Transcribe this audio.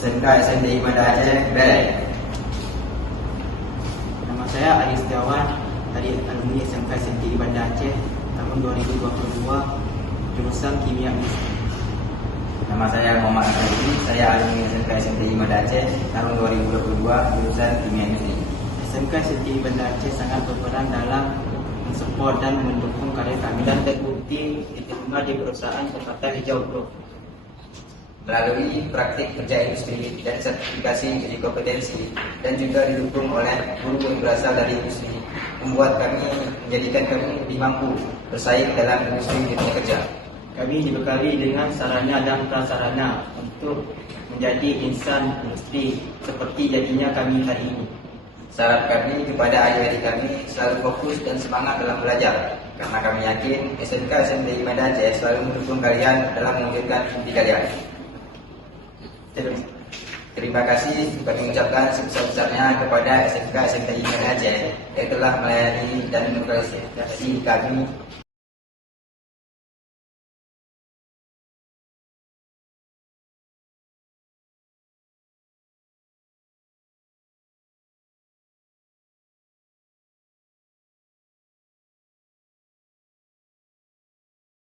SMK SMTI Banda Aceh, Belek. Nama saya Ari Setiawan, dari alumni SMK SMTI Banda Aceh tahun 2022, jurusan Kimia Industri. Nama saya Muhammad Azri, saya alumni SMK SMTI Banda Aceh tahun 2022, jurusan Kimia Industri. SMK SMTI Banda Aceh sangat berperan dalam mensupport dan mendukung karya kami dan terbukti diterima di perusahaan Permata Hijau Group. Melalui praktik kerja industri dan sertifikasi jadi kompetensi dan juga didukung oleh guru yang berasal dari industri, membuat kami menjadikan kami lebih mampu bersaing dalam industri dunia kerja. Kami dibekali dengan sarana dan prasarana untuk menjadi insan industri seperti jadinya kami hari ini. Syarat kami kepada adik-adik kami selalu fokus dan semangat dalam belajar, karena kami yakin SMK SMTI Banda Aceh selalu mendukung kalian dalam mewujudkan mimpi kalian. Terima kasih kami mengucapkan sebesar-besarnya kepada SMK SMTI Banda Aceh yang telah melayani dan memfasilitasi kami